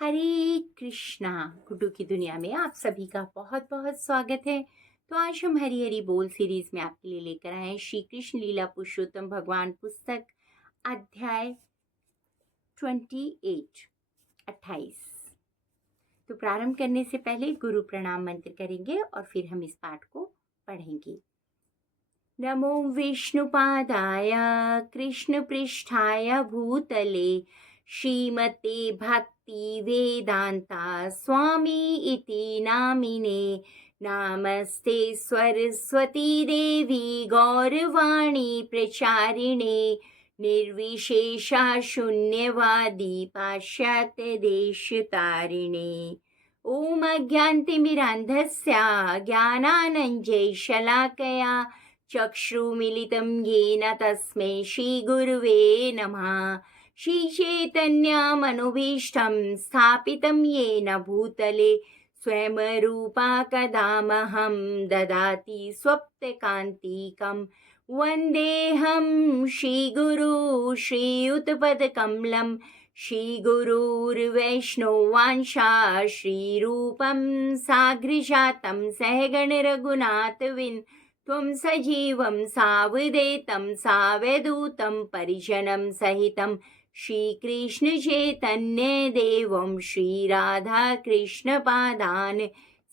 हरे कृष्णा। गुड्डू की दुनिया में आप सभी का बहुत बहुत स्वागत है। तो आज हम हरी हरी बोल सीरीज में आपके लिए लेकर आए हैं श्री कृष्ण लीला पुरुषोत्तम भगवान पुस्तक अध्याय 28 28। तो प्रारंभ करने से पहले गुरु प्रणाम मंत्र करेंगे और फिर हम इस पाठ को पढ़ेंगे। नमो विष्णुपादाय कृष्णपृष्ठाय भूतले श्रीमते भक्ति वेदांता स्वामी इति नामिने नमस्ते सरस्वती देवी गौरवाणी प्रचारिणे निर्विशेषा शून्यवादी पाश्चात्य देशतारिणे ओम अज्ञानतिमिरान्धस्य ज्ञानानञ्जनशलाकया चक्षुमिलितं येन तस्मै श्रीगुरुवे नमः। श्रीचैतन्यमनोभीष्टं स्थापितं येन भूतले स्वयं रूपा कदामहं ददाति स्वप्नकान्तिकं वन्देऽहं श्रीगुरु श्रीयुतपदकमलं श्रीगुरुर्वैष्णवांशा श्रीरूपं साग्रजातं सहगण रघुनाथविन् त्वं सजीवं सावधेतं सावधूतं परिजनं सहितं श्रीकृष्णचैतन्यदेवं श्रीराधाकृष्णपादान्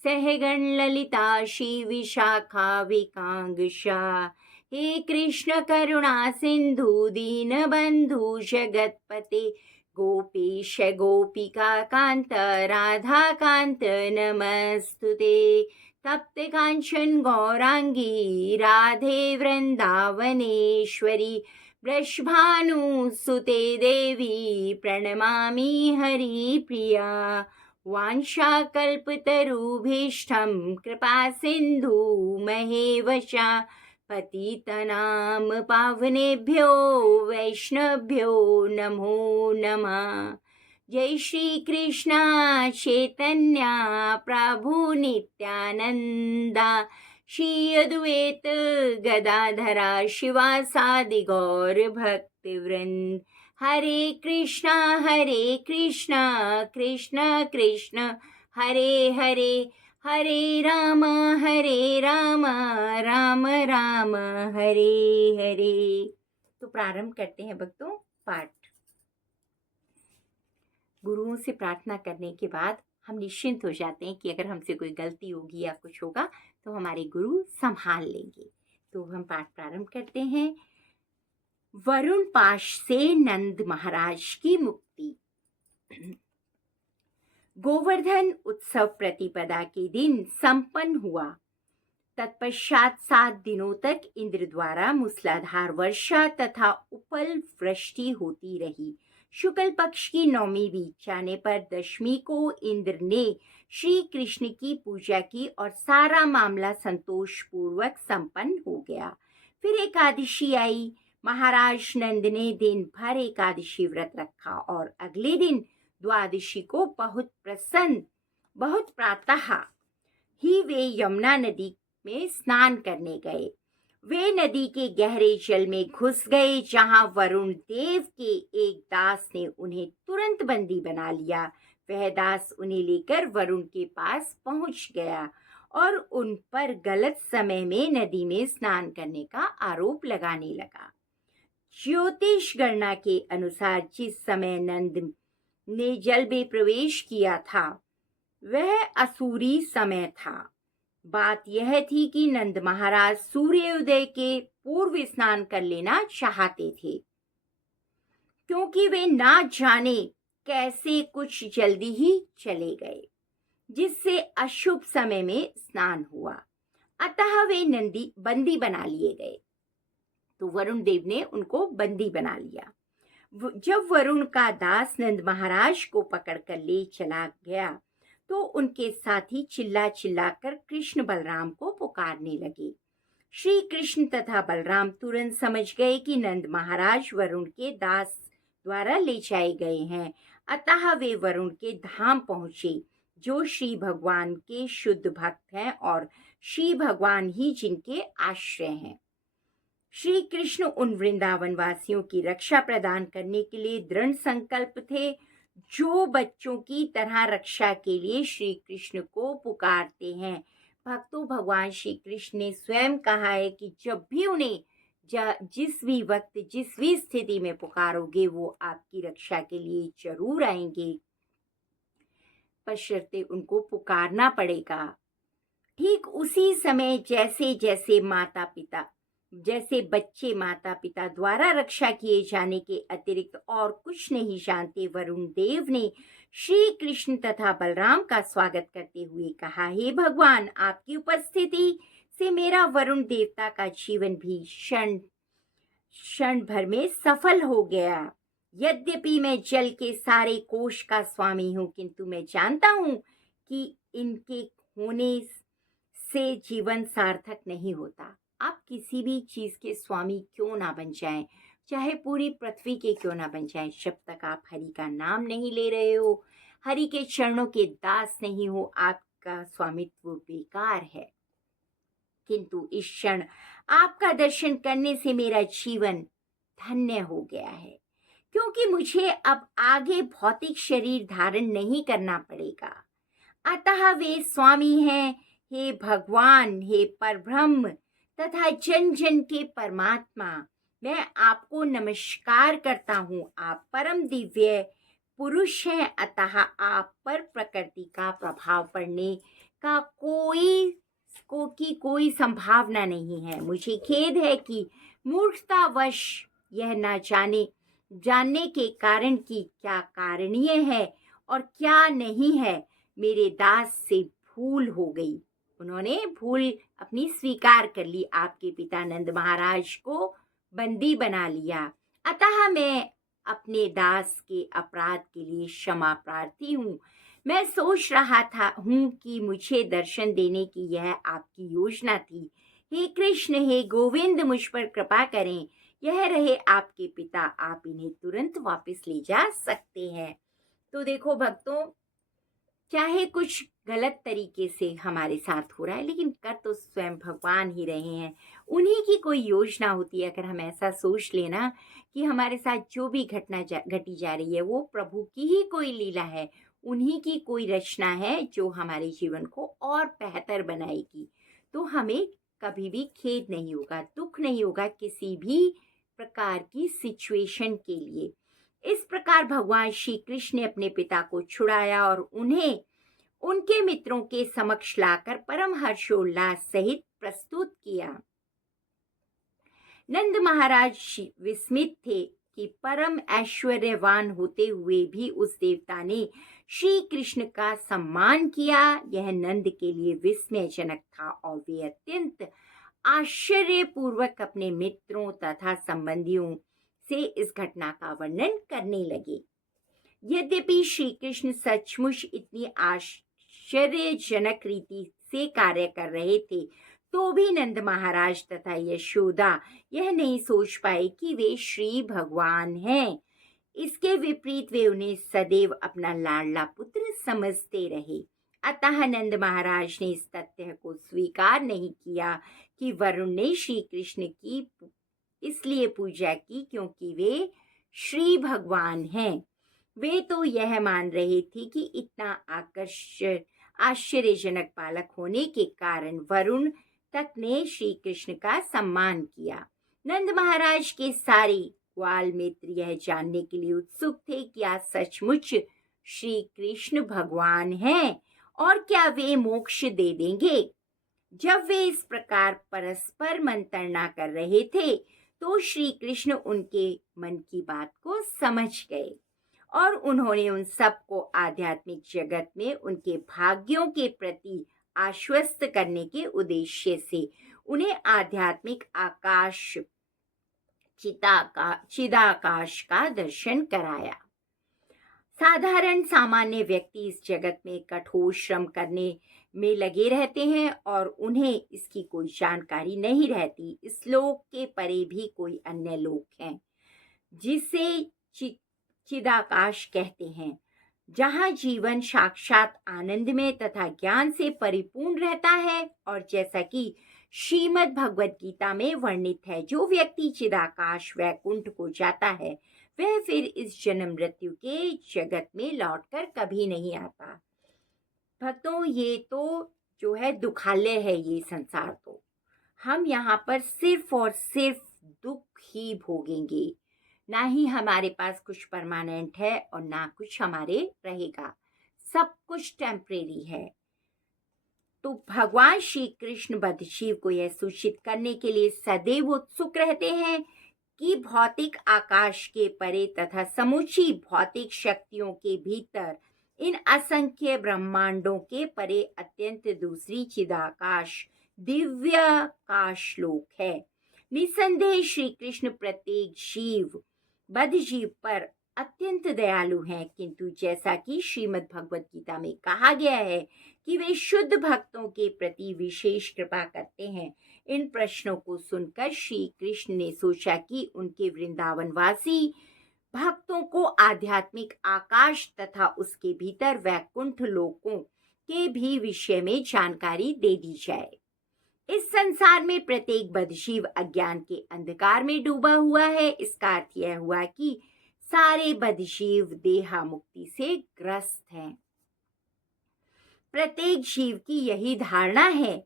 सहगण ललिता श्रीविशाखाविकाङ्गशा। हे कृष्ण करुणा सिंधु दीनबंधु जगतपते गोपेश गोपिका कांत राधा कांत नमस्तुते। तप्त कांचन गौरांगी राधे वृंदावनेश्वरी वृषभानुसुते देवी प्रणमामि हरिप्रिया। वाञ्छाकल्पतरुभीष्टं कृपा सिन्धु महेव च पतितनां पावनेभ्यो वैष्णवभ्यो नमो नमः। जय श्री कृष्ण चैतन्य प्रभु नित्यानंदा श्री अद्वैत गदाधरा शिवासादि गौर भक्तवृंद। हरे कृष्णा कृष्ण कृष्ण हरे हरे हरे राम राम राम हरे हरे। तो प्रारंभ करते हैं भक्तों पाठ। गुरुओं से प्रार्थना करने के बाद हम निश्चिंत हो जाते हैं कि अगर हमसे कोई गलती होगी या कुछ होगा तो हमारे गुरु संभाल लेंगे। तो हम पाठ प्रारंभ करते हैं। वरुण पाश से नंद महाराज की मुक्ति। गोवर्धन उत्सव प्रतिपदा के दिन संपन्न हुआ। तत्पश्चात 7 दिनों तक इंद्र द्वारा मूसलाधार वर्षा तथा उपल वृष्टि होती रही। शुक्ल पक्ष की 9वीं बीत जाने पर दशमी को इंद्र ने श्री कृष्ण की पूजा की और सारा मामला संतोष पूर्वक संपन्न हो गया। फिर एकादशी आई। महाराज नंद ने दिन भर एकादशी व्रत रखा और अगले दिन द्वादशी को बहुत प्रातः ही वे यमुना नदी में स्नान करने गए। वे नदी के गहरे जल में घुस गए, जहां वरुण देव के एक दास ने उन्हें तुरंत बंदी बना लिया। वह दास उन्हें लेकर वरुण के पास पहुंच गया और उन पर गलत समय में नदी में स्नान करने का आरोप लगाने लगा। ज्योतिष गणना के अनुसार जिस समय नंद ने जल में प्रवेश किया था वह असुरी समय था। बात यह थी कि नंद महाराज सूर्योदय के पूर्व स्नान कर लेना चाहते थे, क्योंकि वे ना जाने कैसे कुछ जल्दी ही चले गए, जिससे अशुभ समय में स्नान हुआ। अतः वे बंदी बना लिए गए। तो वरुण देव ने उनको बंदी बना लिया। जब वरुण का दास नंद महाराज को पकड़कर ले चला गया तो उनके साथी चिल्ला चिल्लाकर कृष्ण बलराम को पुकारने लगे। श्री कृष्ण तथा बलराम तुरंत समझ गए कि नंद महाराज वरुण के दास द्वारा ले जाए गए हैं। अतः वे वरुण के धाम पहुंचे, जो श्री भगवान के शुद्ध भक्त हैं और श्री भगवान ही जिनके आश्रय हैं। श्री कृष्ण उन वृंदावन वासियों की रक्षा प्रदान करने के लिए दृढ़ संकल्प थे जो बच्चों की तरह रक्षा के लिए श्री कृष्ण को पुकारते हैं। भक्तों, भगवान श्री कृष्ण ने स्वयं कहा है कि जब भी उन्हें जिस भी वक्त जिस भी स्थिति में पुकारोगे वो आपकी रक्षा के लिए जरूर आएंगे, बशर्ते उनको पुकारना पड़ेगा। ठीक उसी समय जैसे बच्चे माता पिता द्वारा रक्षा किए जाने के अतिरिक्त और कुछ नहीं जानते, वरुण देव ने श्री कृष्ण तथा बलराम का स्वागत करते हुए कहा, हे भगवान, आपकी उपस्थिति से मेरा वरुण देवता का जीवन भी क्षण भर में सफल हो गया। यद्यपि मैं जल के सारे कोश का स्वामी हूँ, किंतु मैं जानता हूँ कि इनके होने से जीवन सार्थक नहीं होता। आप किसी भी चीज के स्वामी क्यों ना बन जाएं, चाहे पूरी पृथ्वी के क्यों ना बन जाएं, जब तक आप हरि का नाम नहीं ले रहे हो, हरि के चरणों के दास नहीं हो, आपका स्वामित्व बेकार है। किंतु इस क्षण आपका दर्शन करने से मेरा जीवन धन्य हो गया है, क्योंकि मुझे अब आगे भौतिक शरीर धारण नहीं करना पड़ेगा। अतः वे स्वामी हैं, हे भगवान, हे परब्रह्म तथा जन जन के परमात्मा, मैं आपको नमस्कार करता हूँ। आप परम दिव्य पुरुष हैं, अतः आप पर प्रकृति का प्रभाव पड़ने का कोई संभावना नहीं है। मुझे खेद है कि मूर्खतावश यह न जानने के कारण कि क्या कारणीय है और क्या नहीं है, मेरे दास से भूल हो गई। उन्होंने भूल अपनी स्वीकार कर ली, आपके पिता नंद महाराज को बंदी बना लिया। अतः मैं अपने दास के अपराध के लिए क्षमा प्रार्थी हूँ। मैं सोच रहा हूँ कि मुझे दर्शन देने की यह आपकी योजना थी। हे कृष्ण, हे गोविंद, मुझ पर कृपा करें। यह रहे आपके पिता, आप इन्हें तुरंत वापस ले जा सकते हैं। तो देखो भक्तों, चाहे कुछ गलत तरीके से हमारे साथ हो रहा है, लेकिन कर तो स्वयं भगवान ही रहे हैं। उन्हीं की कोई योजना होती है। अगर हम ऐसा सोच लेना कि हमारे साथ जो भी घटी जा रही है वो प्रभु की ही कोई लीला है, उन्हीं की कोई रचना है जो हमारे जीवन को और बेहतर बनाएगी, तो हमें कभी भी खेद नहीं होगा, दुख नहीं होगा किसी भी प्रकार की सिचुएशन के लिए। इस प्रकार भगवान श्री कृष्ण ने अपने पिता को छुड़ाया और उन्हें उनके मित्रों के समक्ष लाकर परम हर्षोल्लास सहित प्रस्तुत किया। नंद महाराज विस्मित थे कि परम ऐश्वर्यवान होते हुए भी उस देवता ने श्री कृष्ण का सम्मान किया। यह नंद के लिए विस्मयजनक था और वे अत्यंत आश्चर्यपूर्वक अपने मित्रों तथा संबंधियों से इस घटना का वर्णन करने लगे। यद्यपि श्री कृष्ण सचमुच इतनी आश्चर्यजनक रीति से कार्य कर रहे थे, तो भी नंद महाराज तथा यशोदा यह नहीं सोच पाए कि वे श्री भगवान हैं। इसके विपरीत वे उन्हें सदैव अपना लाडला पुत्र समझते रहे। अतः नंद महाराज ने इस तथ्य को स्वीकार नहीं किया कि वरुण ने श्री कृष्ण की इसलिए पूजा की क्योंकि वे श्री भगवान हैं। वे तो यह मान रहे थे कि इतना आश्चर्यजनक बालक होने के कारण वरुण तक ने श्री कृष्ण का सम्मान किया। नंद महाराज के सारे ग्वाल मित्र यह जानने के लिए उत्सुक थे कि क्या सचमुच श्री कृष्ण भगवान हैं और क्या वे मोक्ष दे देंगे। जब वे इस प्रकार परस्पर मंत्रणा कर रहे थे तो श्री कृष्ण उनके मन की बात को समझ गए और उन्होंने उन सबको आध्यात्मिक जगत में उनके भाग्यों के प्रति आश्वस्त करने के उद्देश्य से उन्हें आध्यात्मिक चिदाकाश का दर्शन कराया। साधारण सामान्य व्यक्ति इस जगत में कठोर श्रम करने में लगे रहते हैं और उन्हें इसकी कोई जानकारी नहीं रहती। इस लोक के परे भी कोई अन्य लोक है जिसे चिदाकाश कहते हैं, जहाँ जीवन साक्षात आनंद में तथा ज्ञान से परिपूर्ण रहता है। और जैसा कि श्रीमद् भगवद गीता में वर्णित है, जो व्यक्ति चिदाकाश वैकुंठ को जाता है वह फिर इस जन्म मृत्यु के जगत में लौटकर कभी नहीं आता। भक्तों, ये तो जो है दुखालय है ये संसार। तो हम यहाँ पर सिर्फ और सिर्फ दुख ही भोगेंगे। ना ही हमारे पास कुछ परमानेंट है और ना कुछ हमारे रहेगा। सब कुछ टेम्परेरी है। तो भगवान श्री कृष्ण बद्धजीव को यह सूचित करने के लिए सदैव उत्सुक रहते हैं कि भौतिक आकाश के परे तथा समूची भौतिक शक्तियों के भीतर इन असंख्य ब्रह्मांडों के परे अत्यंत दूसरी चिदाकाश दिव्याकाश लोक है। निसंदेह श्री कृष्ण प्रत्येक जीव बद्ध जीव पर अत्यंत दयालु हैं, किंतु जैसा कि श्रीमद् भगवत गीता में कहा गया है कि वे शुद्ध भक्तों के प्रति विशेष कृपा करते हैं। इन प्रश्नों को सुनकर श्री कृष्ण ने सोचा कि उनके वृंदावनवासी भक्तों को आध्यात्मिक आकाश तथा उसके भीतर वैकुंठ लोकों के भी विषय में जानकारी दे दी जाए। इस संसार में प्रत्येक बद्धजीव अज्ञान के अंधकार में डूबा हुआ है। इसका अर्थ यह हुआ कि सारे बद्धजीव देहा मुक्ति से ग्रस्त हैं। प्रत्येक जीव की यही धारणा है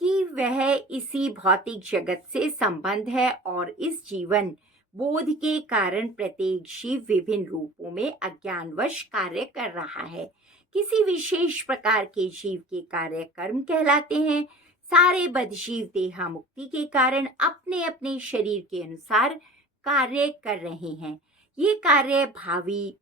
कि वह इसी भौतिक जगत से संबंध है और इस जीवन बोध के कारण प्रत्येक जीव विभिन्न रूपों में अज्ञानवश कार्य कर रहा है। किसी विशेष प्रकार के जीव के कार्य कर्म कहलाते हैं। सारे बद्धजीव देहा मुक्ति के कारण अपने अपने शरीर के अनुसार कार्य कर रहे हैं। ये कार्य भावी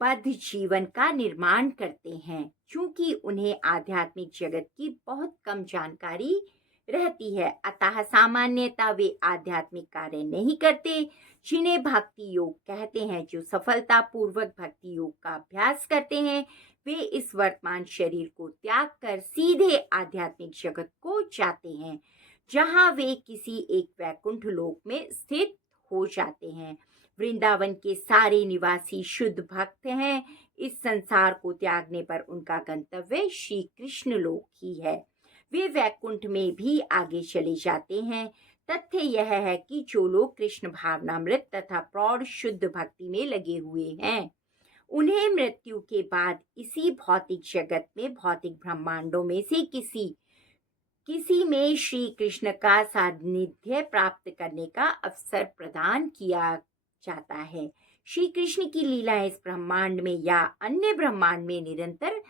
बद्ध जीवन का निर्माण करते हैं। चूंकि उन्हें आध्यात्मिक जगत की बहुत कम जानकारी रहती है, अतः सामान्यतः वे आध्यात्मिक कार्य नहीं करते, जिन्हें भक्ति योग कहते हैं। जो सफलता पूर्वक भक्ति योग का अभ्यास करते हैं, वे इस वर्तमान शरीर को त्याग कर सीधे आध्यात्मिक जगत को जाते हैं, जहां वे किसी एक वैकुंठ लोक में स्थित हो जाते हैं। वृंदावन के सारे निवासी शुद्ध भक्त हैं। इस संसार को त्यागने पर उनका गंतव्य श्री कृष्ण लोक ही है। वे वैकुंठ में भी आगे चले जाते हैं। तथ्य यह है कि जो लोग कृष्ण भावनामृत तथा प्रौढ़ शुद्ध भक्ति में लगे हुए हैं, उन्हें मृत्यु के बाद इसी भौतिक जगत में भौतिक ब्रह्मांडों में से किसी में श्री कृष्ण का सान्निध्य प्राप्त करने का अवसर प्रदान किया जाता है। श्री कृष्ण की लीला इस ब्रह्मांड में या अन्य ब्रह्मांड में निरंतर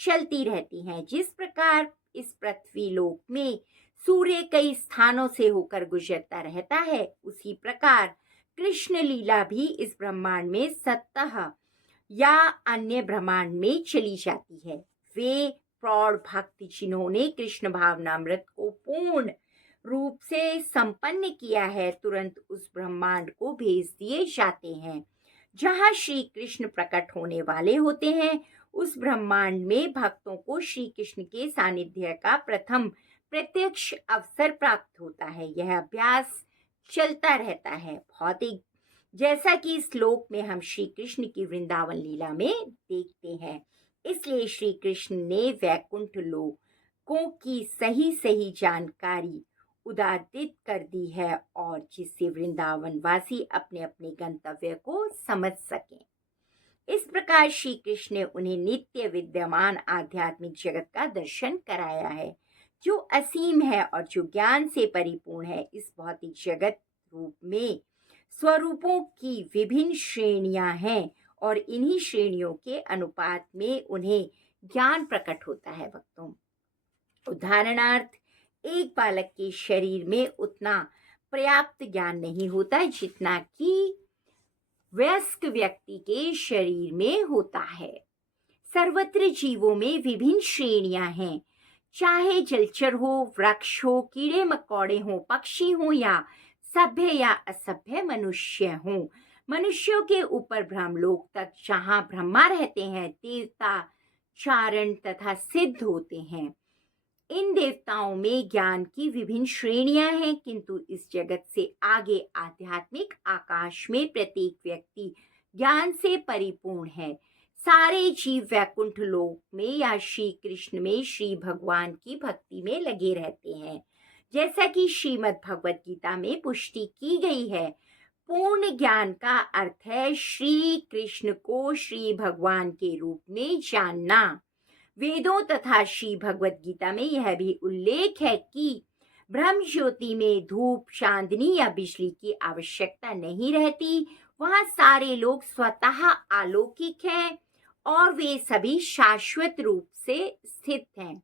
चलती रहती हैं। जिस प्रकार इस पृथ्वी लोक में सूर्य कई स्थानों से होकर गुजरता रहता है, उसी प्रकार कृष्ण लीला भी इस ब्रह्मांड में सतह या अन्य ब्रह्मांड में चली जाती है। वे प्रौढ़ भक्त जिन्होंने कृष्ण भावनामृत को पूर्ण रूप से संपन्न किया है, तुरंत उस ब्रह्मांड को भेज दिए जाते हैं जहां श्री कृष्ण प्रकट होने वाले होते हैं। उस ब्रह्मांड में भक्तों को श्री कृष्ण के सानिध्य का प्रथम प्रत्यक्ष अवसर प्राप्त होता है। यह अभ्यास चलता रहता है भौतिक, जैसा कि इस श्लोक में हम श्री कृष्ण की वृंदावन लीला में देखते हैं। इसलिए श्री कृष्ण ने वैकुंठ लोकों की सही सही जानकारी उदाहृत कर दी है, और जिससे वृंदावन वासी अपने अपने गंतव्य को समझ सकें। इस प्रकार श्री कृष्ण ने उन्हें नित्य विद्यमान आध्यात्मिक जगत का दर्शन कराया है, जो असीम है और जो ज्ञान से परिपूर्ण है। इस भौतिक जगत रूप में स्वरूपों की विभिन्न श्रेणियां हैं और इन्हीं श्रेणियों के अनुपात में उन्हें ज्ञान प्रकट होता है। भक्तों, उदाहरणार्थ, एक बालक के शरीर में उतना पर्याप्त ज्ञान नहीं होता जितना कि वयस्क व्यक्ति के शरीर में होता है। सर्वत्र जीवों में विभिन्न श्रेणियां हैं, चाहे जलचर हो, वृक्ष हो, कीड़े मकोड़े हो, पक्षी हो या सभ्य या असभ्य मनुष्य हो। मनुष्यों के ऊपर ब्रह्मलोक तक जहाँ ब्रह्मा रहते हैं, देवता, चारण तथा सिद्ध होते हैं। इन देवताओं में ज्ञान की विभिन्न श्रेणियां हैं, किंतु इस जगत से आगे आध्यात्मिक आकाश में प्रत्येक व्यक्ति ज्ञान से परिपूर्ण है। सारे जीव वैकुंठ लोक में या श्री कृष्ण में श्री भगवान की भक्ति में लगे रहते हैं। जैसा कि श्रीमद् भगवत गीता में पुष्टि की गई है, पूर्ण ज्ञान का अर्थ है श्री कृष्ण को श्री भगवान के रूप में जानना। वेदों तथा श्री भगवत गीता में यह भी उल्लेख है कि ब्रह्म ज्योति में धूप, चांदनी या बिजली की आवश्यकता नहीं रहती। वहाँ सारे लोग स्वतः अलौकिक हैं और वे सभी शाश्वत रूप से स्थित हैं।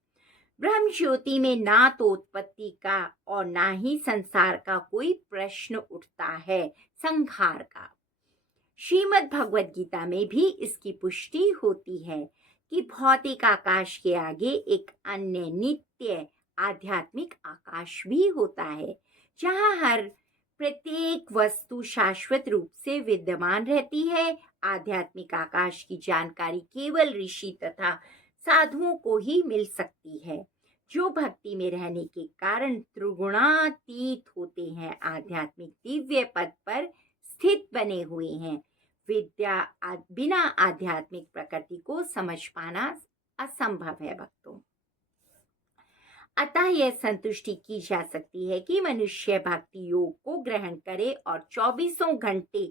ब्रह्म ज्योति में ना तो उत्पत्ति का और ना ही संसार का कोई प्रश्न उठता है, संहार का। श्रीमद् भगवत गीता में भी इसकी पुष्टि होती है कि भौतिक आकाश के आगे एक अन्य नित्य आध्यात्मिक आकाश भी होता है, जहाँ हर प्रत्येक वस्तु शाश्वत रूप से विद्यमान रहती है। आध्यात्मिक आकाश की जानकारी केवल ऋषि तथा साधुओं को ही मिल सकती है, जो भक्ति में रहने के कारण त्रिगुणातीत होते हैं, आध्यात्मिक दिव्य पद पर स्थित बने हुए हैं। बिना आध्यात्मिक प्रकृति को समझ पाना असंभव है भक्तों। अतः यह संतुष्टि की जा सकती है कि मनुष्य भक्ति योग को ग्रहण करे और 24 घंटे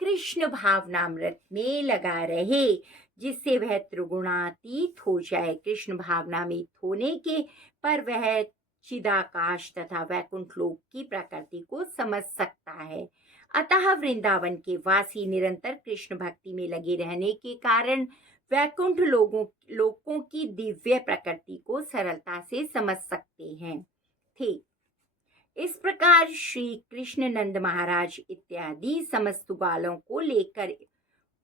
कृष्ण भावनामृत में लगा रहे, जिससे वह त्रिगुणातीत हो जाए। कृष्ण भावनामृत होने के पर वह चिदाकाश तथा वैकुंठ लोक की प्रकृति को समझ सकता है। अतः वृंदावन के वासी निरंतर कृष्ण भक्ति में लगे रहने के कारण वैकुंठ लोकों की दिव्य प्रकृति को सरलता से समझ सकते हैं थे। इस प्रकार श्री कृष्ण नंद महाराज इत्यादि समस्त ग्वालों को लेकर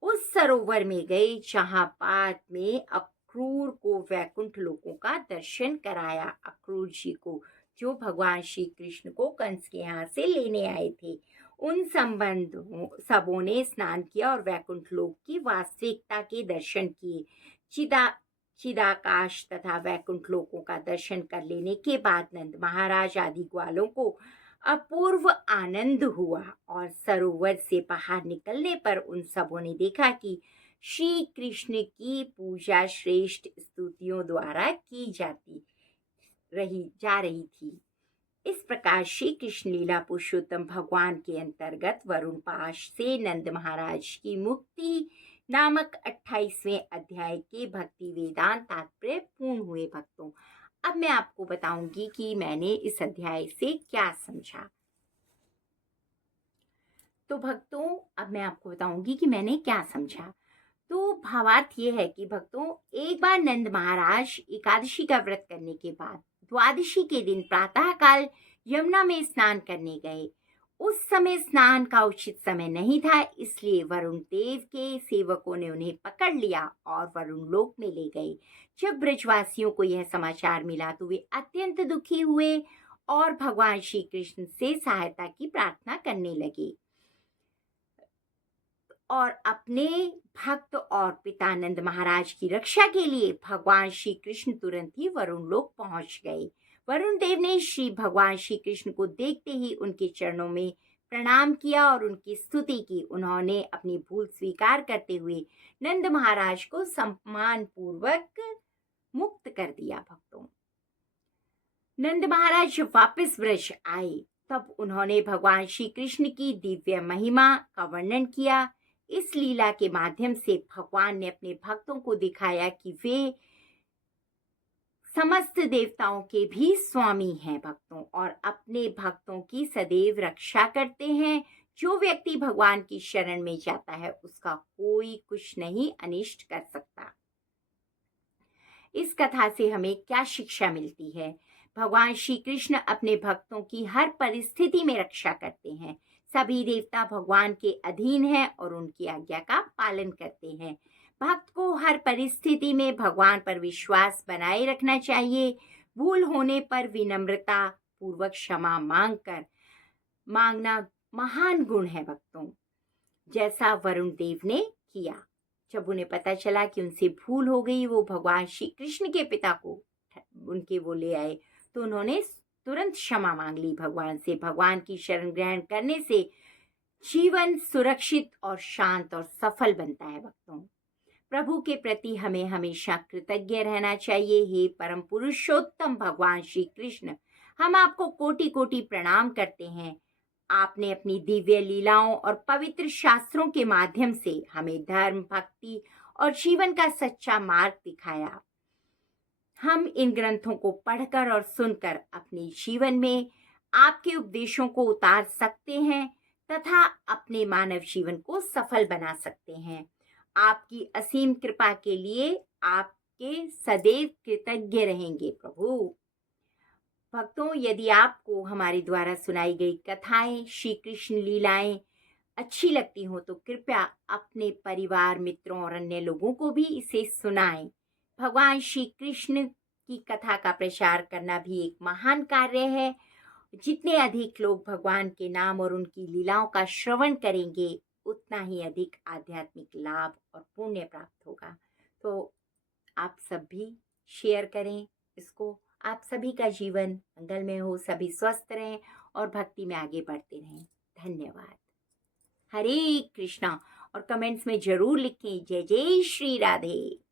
उस सरोवर में गए, जहां बाद में अक्रूर को वैकुंठ लोकों का दर्शन कराया। अक्रूर जी को, जो भगवान श्री कृष्ण को कंस के यहाँ से लेने आए थे, उन सबों ने स्नान किया और वैकुंठ लोक की वास्तविकता के दर्शन किए। चिदाकाश तथा वैकुंठ लोकों का दर्शन कर लेने के बाद नंद महाराज आदि ग्वालों को अपूर्व आनंद हुआ और सरोवर से बाहर निकलने पर उन सबों ने देखा कि श्री कृष्ण की पूजा श्रेष्ठ स्तुतियों द्वारा की जा रही थी। इस प्रकार श्री कृष्ण लीला पुरुषोत्तम भगवान के अंतर्गत वरुण पाश से नंद महाराज की मुक्ति नामक 28वें अध्याय के भक्ति वेदांत तात्पर्य पूर्ण हुए भक्तों। अब मैं आपको बताऊंगी कि मैंने इस अध्याय से क्या समझा। तो भक्तों, अब मैं आपको बताऊंगी कि मैंने क्या समझा। तो भावार्थ ये है कि भक्तों, एक बार नंद महाराज एकादशी का व्रत करने के बाद द्वादशी के दिन प्रातः काल यमुना में स्नान करने गए। उस समय स्नान का उचित समय नहीं था, इसलिए वरुण देव के सेवकों ने उन्हें पकड़ लिया और वरुण लोक में ले गए। जब ब्रजवासियों को यह समाचार मिला तो वे अत्यंत दुखी हुए और भगवान श्री कृष्ण से सहायता की प्रार्थना करने लगे और अपने भक्त और पिता नंद महाराज की रक्षा के लिए भगवान श्री कृष्ण तुरंत ही वरुण लोक पहुंच गए। वरुण देव ने श्री भगवान श्री कृष्ण को देखते ही उनके चरणों में प्रणाम किया और उनकी स्तुति की। उन्होंने अपनी भूल स्वीकार करते हुए नंद महाराज को सम्मान पूर्वक मुक्त कर दिया। भक्तों, नंद महाराज जब वापस ब्रज आए तब उन्होंने भगवान श्री कृष्ण की दिव्य महिमा का वर्णन किया। इस लीला के माध्यम से भगवान ने अपने भक्तों को दिखाया कि वे समस्त देवताओं के भी स्वामी हैं भक्तों, और अपने भक्तों की सदैव रक्षा करते हैं। जो व्यक्ति भगवान की शरण में जाता है उसका कोई कुछ नहीं अनिष्ट कर सकता। इस कथा से हमें क्या शिक्षा मिलती है? भगवान श्री कृष्ण अपने भक्तों की हर परिस्थिति में रक्षा करते हैं। सभी देवता भगवान के अधीन हैं और उनकी आज्ञा का पालन करते हैं। भक्त को हर परिस्थिति में भगवान पर विश्वास बनाए रखना चाहिए। भूल होने पर विनम्रता पूर्वक क्षमा मांगना महान गुण है भक्तों, जैसा वरुण देव ने किया। जब उन्हें पता चला कि उनसे भूल हो गई, वो भगवान श्री कृष्ण के पिता को उनके वो ले आए तो उन्होंने तुरंत क्षमा मांग ली भगवान से। भगवान की शरण ग्रहण करने से जीवन सुरक्षित और शांत और सफल बनता है भक्तों। प्रभु के प्रति हमें हमेशा कृतज्ञ रहना चाहिए। हे परम पुरुषोत्तम भगवान श्री कृष्ण, हम आपको कोटि कोटि प्रणाम करते हैं। आपने अपनी दिव्य लीलाओं और पवित्र शास्त्रों के माध्यम से हमें धर्म, भक्ति और जीवन का सच्चा मार्ग दिखाया। हम इन ग्रंथों को पढ़कर और सुनकर अपने जीवन में आपके उपदेशों को उतार सकते हैं तथा अपने मानव जीवन को सफल बना सकते हैं। आपकी असीम कृपा के लिए आपके सदैव कृतज्ञ रहेंगे प्रभु। भक्तों, यदि आपको हमारे द्वारा सुनाई गई कथाएं, श्री कृष्ण लीलाएं अच्छी लगती हो तो कृपया अपने परिवार, मित्रों और अन्य लोगों को भी इसे सुनाएं। भगवान श्री कृष्ण की कथा का प्रचार करना भी एक महान कार्य है। जितने अधिक लोग भगवान के नाम और उनकी लीलाओं का श्रवण करेंगे, उतना ही अधिक आध्यात्मिक लाभ और पुण्य प्राप्त होगा। तो आप सब भी शेयर करें इसको। आप सभी का जीवन मंगलमय हो, सभी स्वस्थ रहें और भक्ति में आगे बढ़ते रहें। धन्यवाद। हरे कृष्णा। और कमेंट्स में जरूर लिखें जय जय श्री राधे।